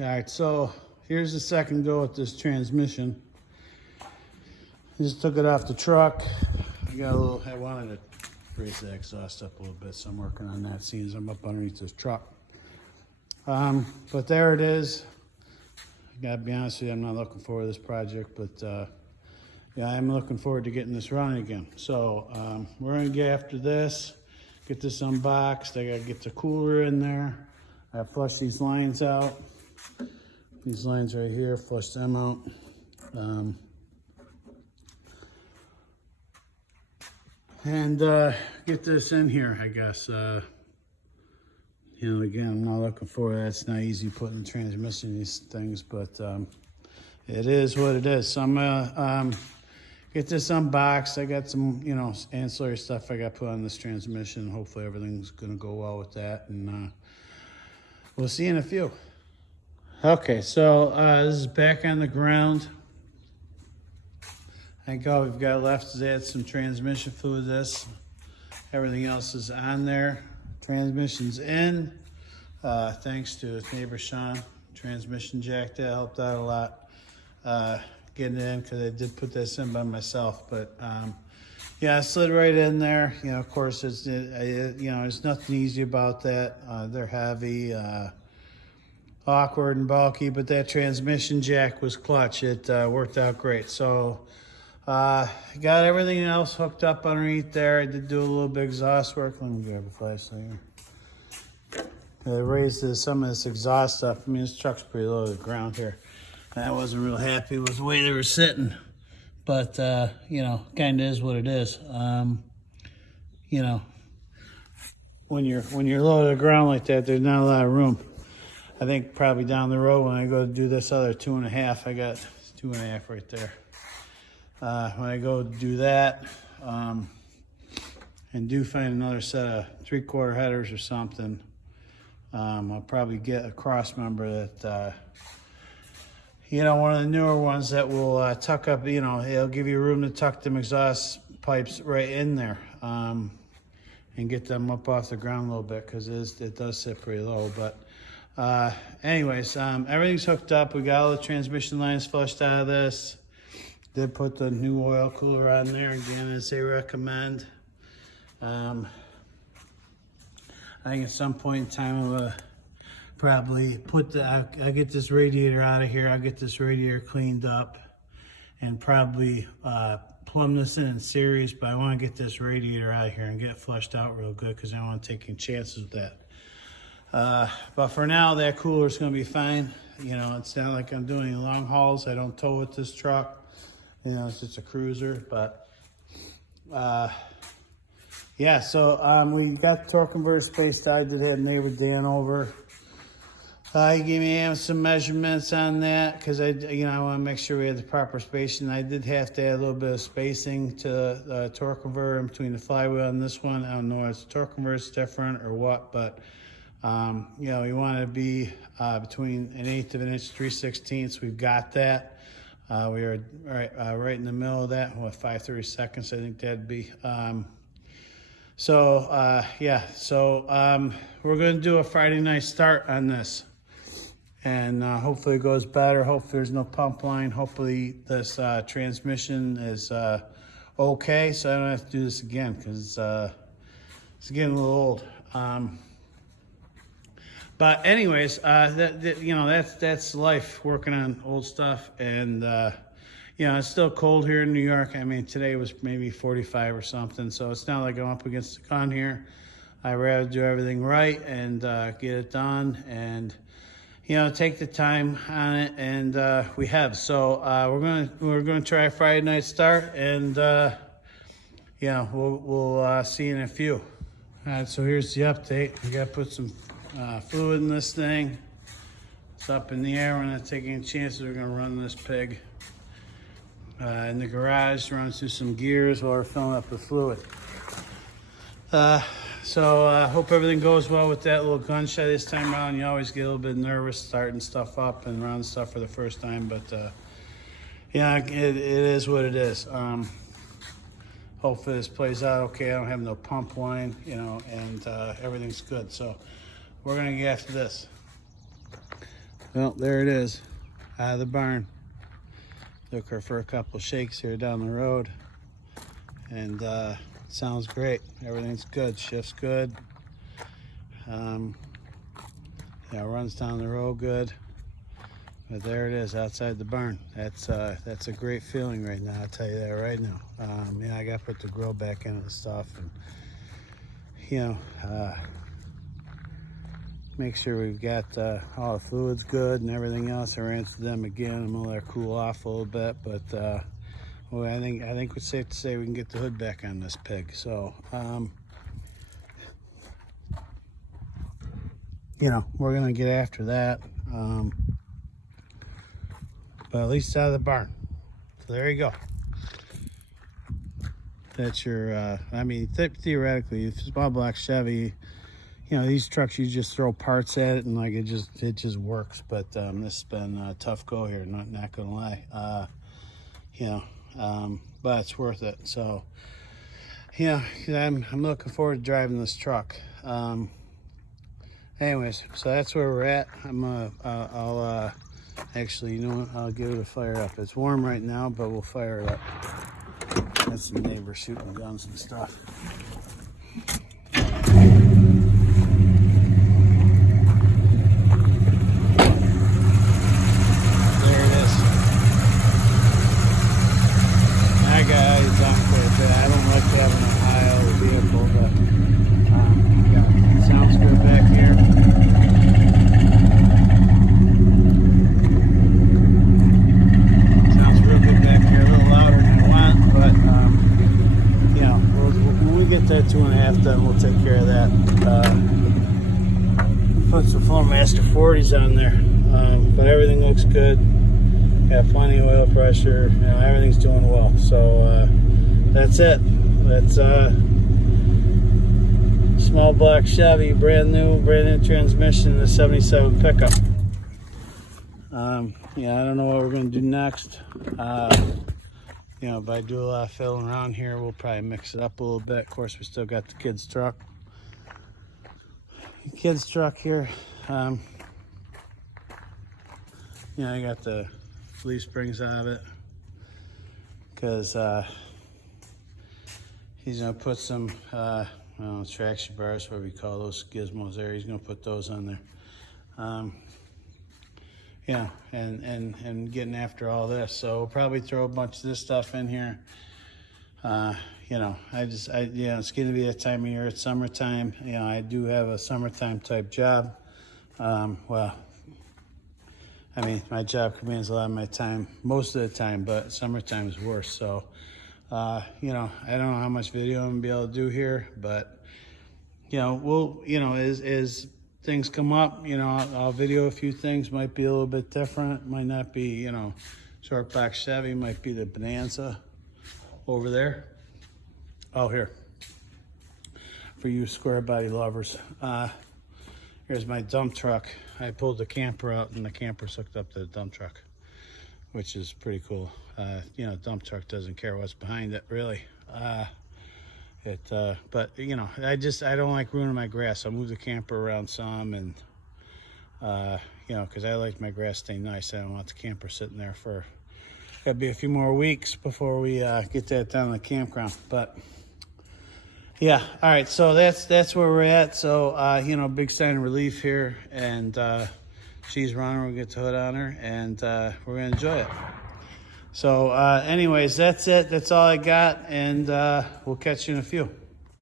All right, so here's the second go at this transmission. Just took it off the truck. I wanted to raise the exhaust up a little bit, so I'm working on that, seeing as I'm up underneath this truck. But there it is. I gotta be honest with you, I'm not looking forward to this project, but yeah, I'm looking forward to getting this running again. So we're gonna get after this, get this unboxed. I gotta get the cooler in there. I flush these lines out. These lines right here, flush them out. And get this in here, I guess. You know, again, I'm not looking for it. It's not easy putting the transmission in these things, but it is what it is. So I'm gonna get this unboxed. I got some, you know, ancillary stuff I got put on this transmission. Hopefully everything's gonna go well with that, and we'll see you in a few. Okay, so this is back on the ground. I think all we've got left is add some transmission fluid to this. Everything else is on there. Transmission's in. Thanks to neighbor Sean. Transmission jack, that helped out a lot. Getting it in, because I did put this in by myself. But yeah, I slid right in there. You know, of course, you know, there's nothing easy about that. They're heavy. Awkward and bulky, but that transmission jack was clutch. It worked out great. So got everything else hooked up underneath there. I did do a little bit of exhaust work. Let me grab a flashlight here. I raised some of this exhaust up. I mean, this truck's pretty low to the ground here. I wasn't real happy with the way they were sitting, but you know, kind of is what it is. You know, when you're low to the ground like that, there's not a lot of room. I think probably down the road when I go to do this other 2.5, I got 2.5 right there. When I go do that, and do find another set of 3/4 headers or something, I'll probably get a cross member that, you know, one of the newer ones that will tuck up, you know, it'll give you room to tuck them exhaust pipes right in there, and get them up off the ground a little bit, because it does sit pretty low. But anyways, everything's hooked up. We got all the transmission lines flushed out of this. Did put the new oil cooler on there again, as they recommend. I think at some point in time I'll probably I'll get this radiator out of here. I'll get this radiator cleaned up and probably plumb this in series, but I want to get this radiator out of here and get it flushed out real good, because I don't want to take any chances with that. But for now, that cooler is going to be fine. You know, it's not like I'm doing any long hauls. I don't tow with this truck. You know, it's just a cruiser. But yeah, so we got the torque converter spaced out. I did have neighbor Dan over. He gave me some measurements on that, because I want to make sure we had the proper spacing. I did have to add a little bit of spacing to the torque converter in between the flywheel and this one. I don't know if the torque converter is different or what, but you know, we want to be between 1/8 of an inch, 3/16. We've got that. We are right in the middle of that. What, 5/32, I think that'd be. Yeah, so we're going to do a Friday night start on this, and hopefully it goes better. Hopefully there's no pump line. Hopefully this transmission is okay, so I don't have to do this again, because it's getting a little old. But anyways, you know, that's life, working on old stuff. And you know, it's still cold here in New York. I mean, today was maybe 45 or something, so it's not like I'm up against the gun here. I'd rather do everything right and get it done, and you know, take the time on it, and we have. So we're gonna try a Friday night start, and yeah, we'll see you in a few. All right, so here's the update. We got to put some fluid in this thing. It's up in the air. We're not taking any chances. We're gonna run this pig in the garage, run through some gears while we're filling up the fluid. So hope everything goes well with that little gunshot this time around. You always get a little bit nervous starting stuff up and running stuff for the first time, but yeah, it is what it is. Hopefully this plays out okay. I don't have no pump line, you know, and everything's good. So we're gonna get after this. Well, there it is, out of the barn. Took her for a couple shakes here down the road, and sounds great. Everything's good. Shift's good. Yeah, runs down the road good. But there it is, outside the barn. That's a great feeling right now. I'll tell you that right now. Yeah, I got to put the grill back into the stuff, and make sure we've got all the fluids good and everything else. I ran through them again. I'm gonna let her cool off a little bit, but well, I think it's safe to say we can get the hood back on this pig. So we're gonna get after that. But at least it's out of the barn. So there you go. That's your I mean, theoretically, if it's a small block Chevy, these trucks, you just throw parts at it and like it just works. But this has been a tough go here, not gonna lie. But it's worth it. So I'm looking forward to driving this truck. Anyways, so that's where we're at. I'll actually, I'll give it a fire up. It's warm right now, but we'll fire it up. That's the neighbor shooting guns and stuff. I don't like having a high out vehicle, but it sounds good back here. Sounds real good back here, a little louder than I want, but when we get that 2.5 done, we'll take care of that. Put some Flowmaster 40s on there, but everything looks good. Got plenty of oil pressure, everything's doing well. So that's it. That's small block Chevy, brand new transmission in a 77 pickup. Yeah, I don't know what we're gonna do next. If I do a lot of filling around here, we'll probably mix it up a little bit. Of course, we still got the kids' truck. Here. I got the leaf springs out of it because he's gonna put some traction bars, what we call those gizmos there. He's gonna put those on there. And getting after all this. So we'll probably throw a bunch of this stuff in here. It's gonna be that time of year. It's summertime. I do have a summertime type job. My job commands a lot of my time most of the time, but summertime is worse. So, I don't know how much video I'm gonna be able to do here, but as things come up, I'll video a few things. Might be a little bit different. Might not be, short block Chevy. Might be the Bonanza over there. Oh, here. For you square body lovers. Here's my dump truck. I pulled the camper out and the camper's hooked up to the dump truck, which is pretty cool. Dump truck doesn't care what's behind it, really. But I don't like ruining my grass. I'll move the camper around some, and because I like my grass staying nice. I don't want the camper sitting there for, gotta be a few more weeks before we get that down to the campground. But yeah, all right, so that's where we're at. So big sign of relief here, and she's running. We'll get the hood on her, and we're gonna enjoy it. So anyways, that's it. That's all I got, and we'll catch you in a few.